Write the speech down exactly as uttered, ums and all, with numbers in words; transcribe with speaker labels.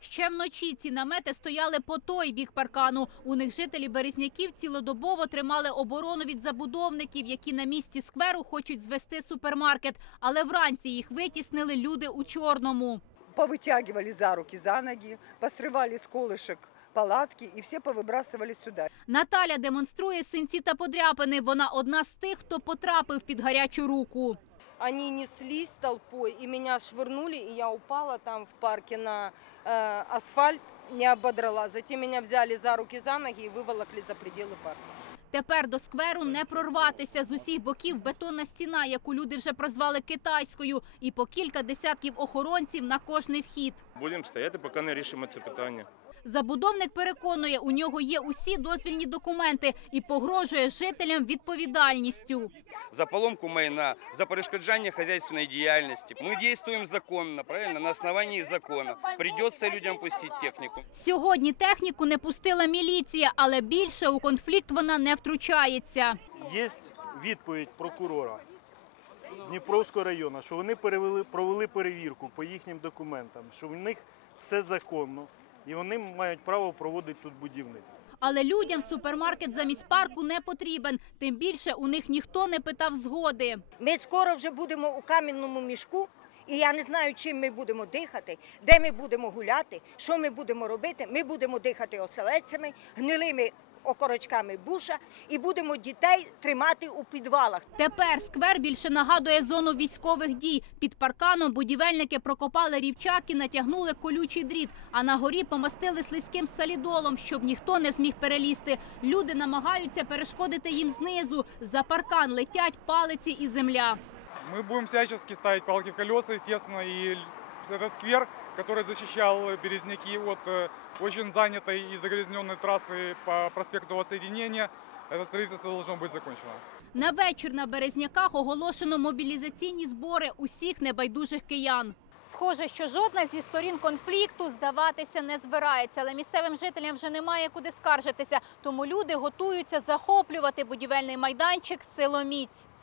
Speaker 1: Ще вночі ці намети стояли по той бік паркану. У них жителі Березняків цілодобово тримали оборону від забудовників, які на місці скверу хочуть звести супермаркет. Але вранці їх витіснили люди у чорному.
Speaker 2: Повитягували за руки, за ноги, посривали з колишок палатки і всі повибрасували сюди.
Speaker 1: Наталя демонструє синці та подряпини. Вона одна з тих, хто потрапив під гарячу руку.
Speaker 3: Они неслись толпой, и меня швырнули, и я упала там в парке на э, асфальт, не ободрала. Затем меня взяли за руки, за ноги и выволокли за пределы парка.
Speaker 1: Тепер до скверу не прорватися. З усіх боків бетонна стіна, яку люди вже прозвали китайською, і по кілька десятків охоронців на кожний вхід.
Speaker 4: Будемо стояти, поки не рішимо це питання.
Speaker 1: Забудовник переконує, у нього є усі дозвільні документи і погрожує жителям відповідальністю.
Speaker 5: За поломку майна, за перешкоджання хозяйственной діяльності. Ми діємо законно, правильно, на основанні закону. Придеться людям пустити техніку.
Speaker 1: Сьогодні техніку не пустила міліція, але більше у конфлікт вона не втручається.
Speaker 6: Є відповідь прокурора Дніпровського району, що вони перевели, провели перевірку по їхнім документам, що в них все законно і вони мають право проводити тут будівництво.
Speaker 1: Але людям супермаркет замість парку не потрібен. Тим більше у них ніхто не питав згоди.
Speaker 7: Ми скоро вже будемо у кам'яному мішку, і я не знаю, чим ми будемо дихати, де ми будемо гуляти, що ми будемо робити. Ми будемо дихати оселедцями, гнилими окорочками буша і будемо дітей тримати у підвалах.
Speaker 1: Тепер сквер більше нагадує зону військових дій. Під парканом будівельники прокопали рівчак і натягнули колючий дріт, а на горі помастили слизьким солідолом, щоб ніхто не зміг перелізти. Люди намагаються перешкодити їм знизу. За паркан летять палиці і земля.
Speaker 8: Мы будем всячески ставить палки в колеса, естественно, и этот сквер, который защищал Березняки от очень занятой и загрязненной трассы по проспекту Воссоединения, это строительство должно быть закончено.
Speaker 1: На вечір на Березняках оголошено мобілізаційні збори усіх небайдужих киян. Схоже, що жодна зі сторін конфлікту здаватися не збирається, але місцевим жителям вже немає куди скаржитися, тому люди готуються захоплювати будівельний майданчик силоміць.